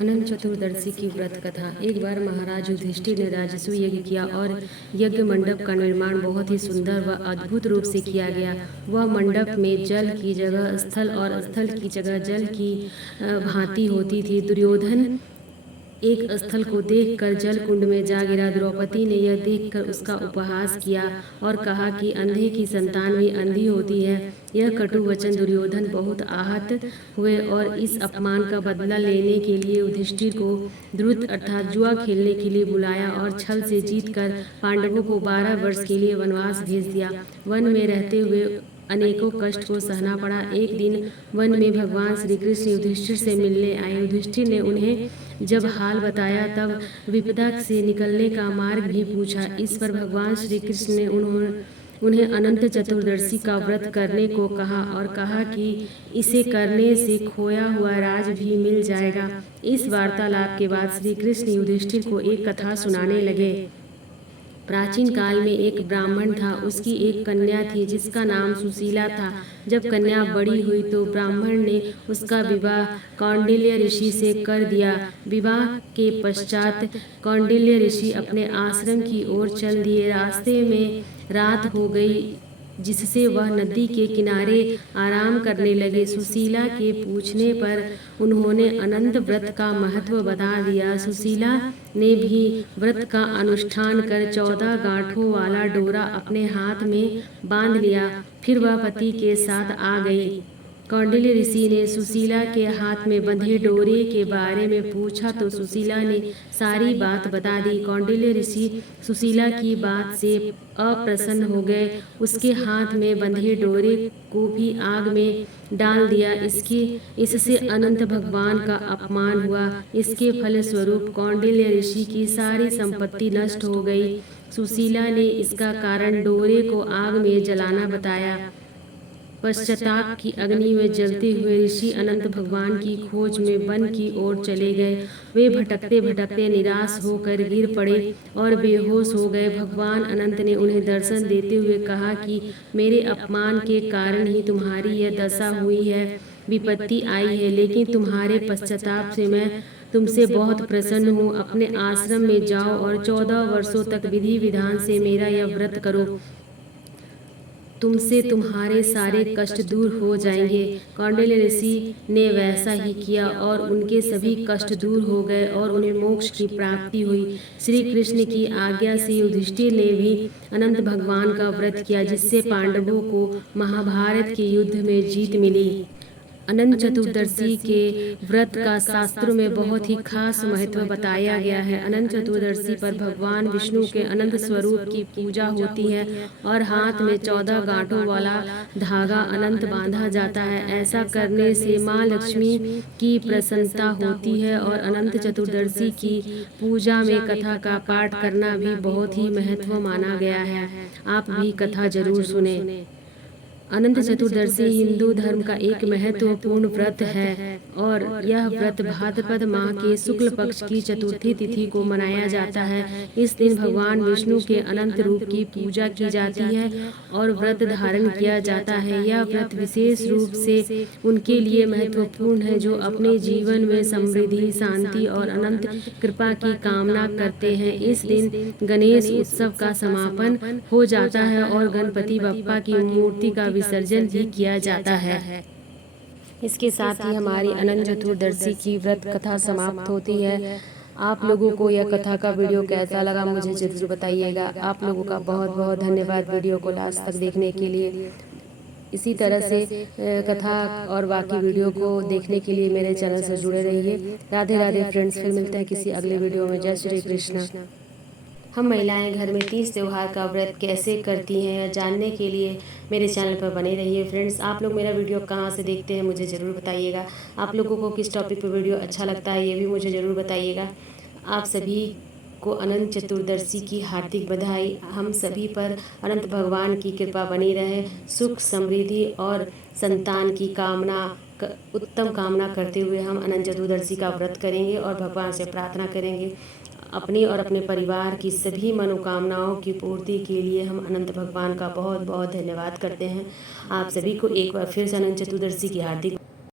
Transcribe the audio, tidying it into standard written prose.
अनंत चतुर्दशी की व्रत कथा। एक बार महाराज युधिष्ठिर ने राजस्व यज्ञ किया और यज्ञ मंडप का निर्माण बहुत ही सुंदर व अद्भुत रूप से किया गया। वह मंडप में जल की जगह स्थल और स्थल की जगह जल की भांति होती थी। दुर्योधन एक स्थल को देखकर जल कुंड में जा गिरा। द्रौपदी ने यह देखकर उसका उपहास किया और कहा कि अंधे की संतान भी अंधी होती है। यह कटु वचन दुर्योधन बहुत आहत हुए और इस अपमान का बदला लेने के लिए युधिष्ठिर को द्रुत अर्थात जुआ खेलने के लिए बुलाया और छल से जीतकर पांडवों को 12 वर्ष के लिए वनवास भेज दिया। वन में रहते हुए अनेकों कष्ट को सहना पड़ा। एक दिन वन में भगवान श्री कृष्ण युधिष्ठिर से मिलने आए। युधिष्ठिर ने उन्हें जब हाल बताया तब विपदा से निकलने का मार्ग भी पूछा। इस पर भगवान श्री कृष्ण ने उन्हें अनंत चतुर्दशी का व्रत करने को कहा और कहा कि इसे करने से खोया हुआ राज भी मिल जाएगा। इस वार्तालाप के बाद श्री कृष्ण युधिष्ठिर को एक कथा सुनाने लगे। प्राचीन काल में एक ब्राह्मण था। उसकी एक कन्या थी जिसका नाम सुशीला था। जब कन्या बड़ी हुई तो ब्राह्मण ने उसका विवाह कौंडिल्य ऋषि से कर दिया। विवाह के पश्चात कौंडिल्य ऋषि अपने आश्रम की ओर चल दिए। रास्ते में रात हो गई जिससे वह नदी के किनारे आराम करने लगे। सुशीला के पूछने पर उन्होंने अनंत व्रत का महत्व बता दिया। सुशीला ने भी व्रत का अनुष्ठान कर 14 गांठों वाला डोरा अपने हाथ में बांध लिया। फिर वह पति के साथ आ गई। कौंडिल्य ऋषि ने सुशीला के हाथ में बंधे डोरे के बारे में पूछा तो सुशीला ने सारी बात बता दी। कौंडिल्य ऋषि सुशीला की बात से अप्रसन्न हो गए। उसके हाथ में बंधे डोरे को भी आग में डाल दिया। इससे अनंत भगवान का अपमान हुआ। इसके फलस्वरूप कौंडिल्य ऋषि की सारी संपत्ति नष्ट हो गई। सुशीला ने इसका कारण डोरे को आग में जलाना बताया। पश्चाताप की अग्नि में जलते हुए ऋषि अनंत भगवान की खोज में वन की ओर चले गए। वे भटकते भटकते निराश होकर गिर पड़े और बेहोश हो गए। भगवान अनंत ने उन्हें दर्शन देते हुए कहा कि मेरे अपमान के कारण ही तुम्हारी यह दशा हुई है, विपत्ति आई है, लेकिन तुम्हारे पश्चाताप से मैं तुमसे बहुत प्रसन्न हूँ। अपने आश्रम में जाओ और 14 वर्षों तक विधि विधान से मेरा यह व्रत करो। तुमसे तुम्हारे सारे कष्ट दूर हो जाएंगे। कौंडिल्य ऋषि ने वैसा ही किया और उनके सभी कष्ट दूर हो गए और उन्हें मोक्ष की प्राप्ति हुई। श्री कृष्ण की आज्ञा से युधिष्ठिर ने भी अनंत भगवान का व्रत किया जिससे पांडवों को महाभारत के युद्ध में जीत मिली। अनंत चतुर्दशी के व्रत का शास्त्रों में बहुत ही खास महत्व बताया गया है। अनंत चतुर्दशी पर भगवान विष्णु के अनंत स्वरूप की पूजा होती है और हाथ में 14 गांठों वाला धागा अनंत बांधा जाता है। ऐसा करने से माँ लक्ष्मी की प्रसन्नता होती है और अनंत चतुर्दशी की पूजा में कथा का पाठ करना भी बहुत ही महत्व माना गया है। आप भी कथा जरूर सुने। अनंत चतुर्दशी हिंदू धर्म का एक महत्वपूर्ण व्रत है और यह व्रत भाद्रपद माह के शुक्ल पक्ष की चतुर्थी तिथि को मनाया जाता है। इस दिन भगवान विष्णु के अनंत रूप की पूजा की जाती है और व्रत धारण किया जाता है। यह व्रत विशेष रूप से उनके लिए महत्वपूर्ण है जो अपने जीवन में समृद्धि, शांति और अनंत कृपा की कामना करते हैं। इस दिन गणेश उत्सव का समापन हो जाता है और गणपति बप्पा की मूर्ति का विसर्जन भी किया जाता है। इसके साथ ही हमारी अनंत चतुर्दशी की व्रत कथा समाप्त होती है। आप लोगों को यह कथा का वीडियो कैसा लगा मुझे जरूर बताइएगा। आप लोगों का बहुत बहुत धन्यवाद वीडियो को लास्ट तक देखने के लिए। इसी तरह से कथा और बाकी वीडियो को देखने के लिए मेरे चैनल से जुड़े रहिए। राधे राधे फ्रेंड्स, फिर मिलते हैं किसी अगले वीडियो में। जय श्री कृष्ण। हम महिलाएं घर में तीज त्योहार का व्रत कैसे करती हैं यह जानने के लिए मेरे चैनल पर बने रहिए। फ्रेंड्स, आप लोग मेरा वीडियो कहाँ से देखते हैं मुझे ज़रूर बताइएगा। आप लोगों को किस टॉपिक पर वीडियो अच्छा लगता है ये भी मुझे ज़रूर बताइएगा। आप सभी को अनंत चतुर्दशी की हार्दिक बधाई। हम सभी पर अनंत भगवान की कृपा बनी रहे। सुख, समृद्धि और संतान की उत्तम कामना करते हुए हम अनंत चतुर्दशी का व्रत करेंगे और भगवान से प्रार्थना करेंगे। अपनी और अपने परिवार की सभी मनोकामनाओं की पूर्ति के लिए हम अनंत भगवान का बहुत बहुत धन्यवाद करते हैं। आप सभी को एक बार फिर से अनंत चतुर्दशी की हार्दिक